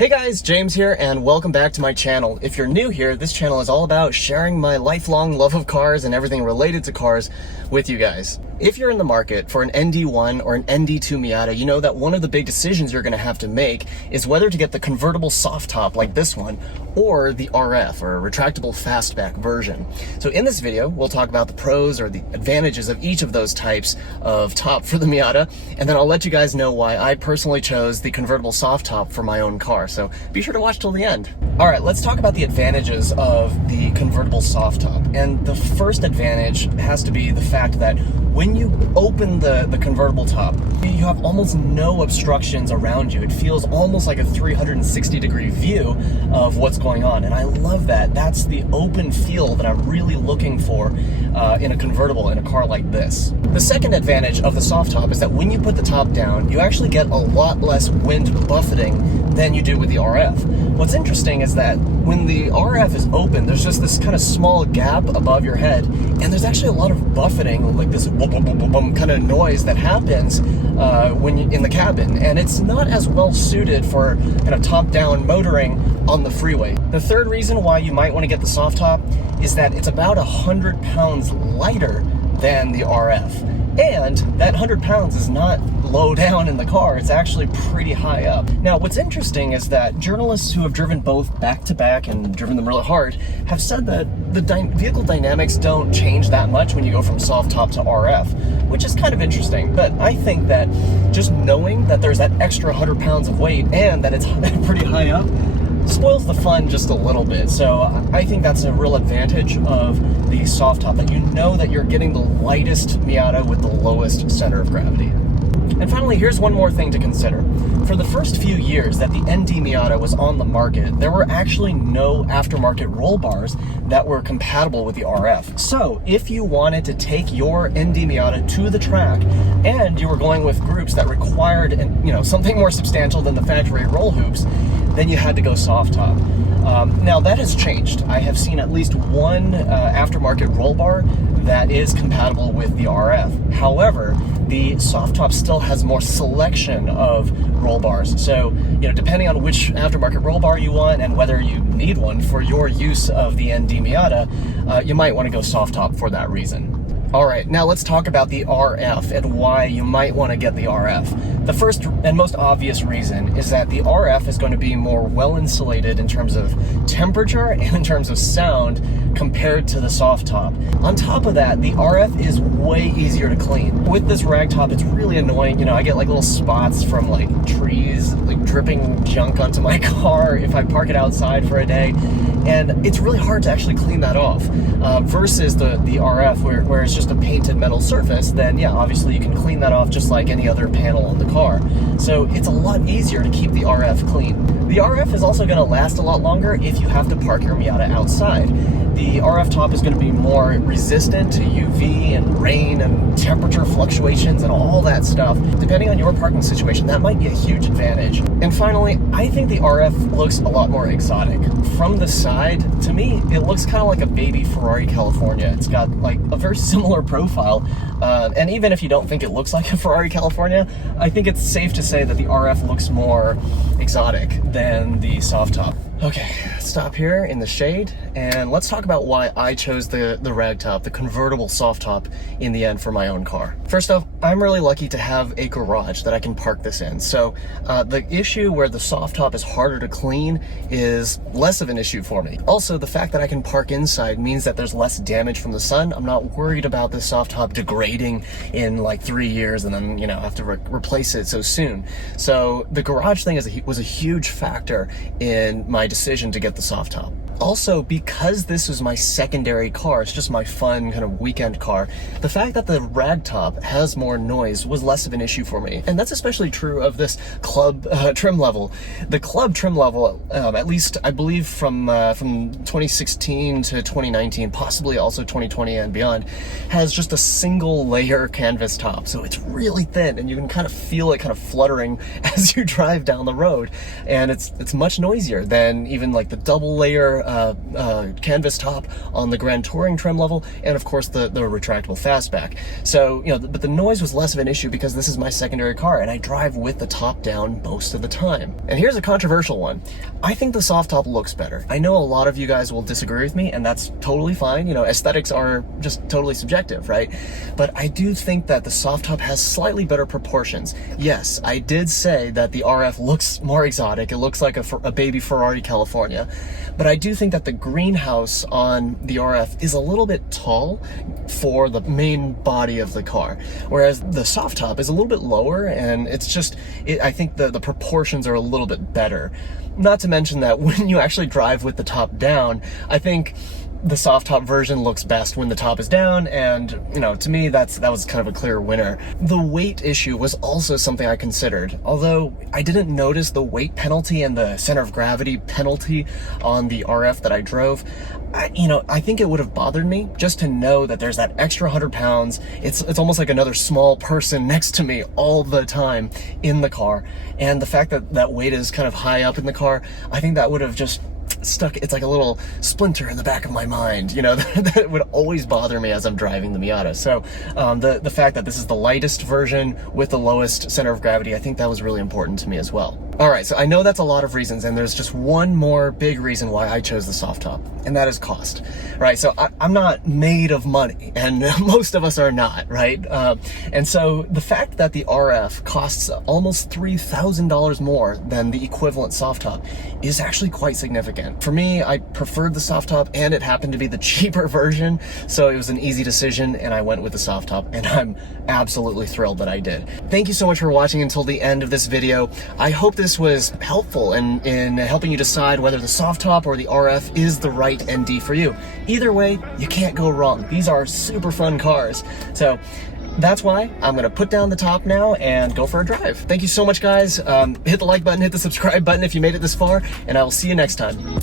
Hey guys, James here, and welcome back to my channel. If you're new here, this channel is all about sharing my lifelong love of cars and everything related to cars with you guys. If you're in the market for an ND1 or an ND2 Miata, you know that one of the big decisions you're going to have to make is whether to get the convertible soft top like this one or the RF or retractable fastback version. So in this video, we'll talk about the pros or the advantages of each of those types of top for the Miata, and then I'll let you guys know why I personally chose the convertible soft top for my own car. So be sure to watch till the end. All right, let's talk about the advantages of the convertible soft top. And the first advantage has to be the fact that when you open the convertible top, you have almost no obstructions around you. It feels almost like a 360-degree view of what's going on. And I love that. That's the open feel that I'm really looking for in a convertible in a car like this. The second advantage of the soft top is that when you put the top down, you actually get a lot less wind buffeting than you do with the RF. What's interesting is that when the RF is open, there's just this kind of small gap above your head, and there's actually a lot of buffeting, like this boom, boom, boom, boom, boom kind of noise that happens when you're in the cabin, and it's not as well suited for kind of top-down motoring on the freeway. The third reason why you might want to get the soft top is that it's about 100 pounds lighter than the RF. And that 100 pounds is not low down in the car, it's actually pretty high up. Now, what's interesting is that journalists who have driven both back-to-back and driven them really hard have said that the vehicle dynamics don't change that much when you go from soft top to RF, which is kind of interesting. But I think that just knowing that there's that extra 100 pounds of weight and that it's pretty high up spoils the fun just a little bit. So I think that's a real advantage of the soft top, that you know that you're getting the lightest Miata with the lowest center of gravity. And finally, here's one more thing to consider. For the first few years that the ND Miata was on the market, there were actually no aftermarket roll bars that were compatible with the RF. So if you wanted to take your ND Miata to the track and you were going with groups that required, something more substantial than the factory roll hoops, then you had to go soft top. Now that has changed. I have seen at least one aftermarket roll bar that is compatible with the RF. However, the soft top still has more selection of roll bars. So, depending on which aftermarket roll bar you want and whether you need one for your use of the ND Miata, you might want to go soft top for that reason. All right, now let's talk about the RF and why you might want to get the RF. The first and most obvious reason is that the RF is going to be more well insulated in terms of temperature and in terms of sound compared to the soft top. On top of that, the RF is way easier to clean. With this rag top, it's really annoying. I get like little spots from like trees, like dripping junk onto my car if I park it outside for a day. And it's really hard to actually clean that off versus the RF where it's just a painted metal surface. Then yeah, obviously you can clean that off just like any other panel on the car. So it's a lot easier to keep the RF clean. The RF is also going to last a lot longer if you have to park your Miata outside. The RF top is going to be more resistant to UV and rain and temperature fluctuations and all that stuff. Depending on your parking situation, that might be a huge advantage. And finally, I think the RF looks a lot more exotic. From the side, to me, it looks kind of like a baby Ferrari California. It's got like a very similar profile. And even if you don't think it looks like a Ferrari California, I think it's safe to say that the RF looks more exotic than the soft top. Okay, stop here in the shade and let's talk about why I chose the rag top, the convertible soft top in the end for my own car. First off, I'm really lucky to have a garage that I can park this in. So the issue where the soft top is harder to clean is less of an issue for me. Also, the fact that I can park inside means that there's less damage from the sun. I'm not worried about the soft top degrading in like 3 years and then, have to replace it so soon. So the garage thing was a huge factor in my decision to get the soft top. Also, because this was my secondary car, it's just my fun kind of weekend car, the fact that the rag top has more noise was less of an issue for me. And that's especially true of this club trim level. The club trim level, at least I believe from 2016 to 2019, possibly also 2020 and beyond, has just a single layer canvas top. So it's really thin and you can kind of feel it kind of fluttering as you drive down the road. And it's much noisier than even like the double layer canvas top on the Grand Touring trim level, and of course the retractable fastback. So, you know, but the noise was less of an issue because this is my secondary car and I drive with the top down most of the time. And here's a controversial one. I think the soft top looks better. I know a lot of you guys will disagree with me, and that's totally fine. You know, aesthetics are just totally subjective, right? But I do think that the soft top has slightly better proportions. Yes, I did say that the RF looks more exotic. It looks like a baby Ferrari California. But I do think that the greenhouse on the RF is a little bit tall for the main body of the car, whereas the soft top is a little bit lower, and it's just, I think the proportions are a little bit better. Not to mention that when you actually drive with the top down, I think the soft top version looks best when the top is down, and you know, to me that was kind of a clear winner. The weight issue was also something I considered, although I didn't notice the weight penalty and the center of gravity penalty on the RF that I drove. I think it would have bothered me just to know that there's that extra 100 pounds. It's almost like another small person next to me all the time in the car, and the fact that that weight is kind of high up in the car, I think that would have just stuck. It's like a little splinter in the back of my mind, you know, that would always bother me as I'm driving the Miata. So the fact that this is the lightest version with the lowest center of gravity, I think that was really important to me as well. All right, so I know that's a lot of reasons, and there's just one more big reason why I chose the soft top, and that is cost, right? So I'm not made of money, and most of us are not, right? And so the fact that the RF costs almost $3,000 more than the equivalent soft top is actually quite significant. For me, I preferred the soft top, and it happened to be the cheaper version, so it was an easy decision, and I went with the soft top, and I'm absolutely thrilled that I did. Thank you so much for watching until the end of this video. I hope this was helpful in helping you decide whether the soft top or the RF is the right ND for you. Either way, you can't go wrong. These are super fun cars. So that's why I'm gonna put down the top now and go for a drive. Thank you so much, guys. Hit the like button, hit the subscribe button if you made it this far, and I will see you next time.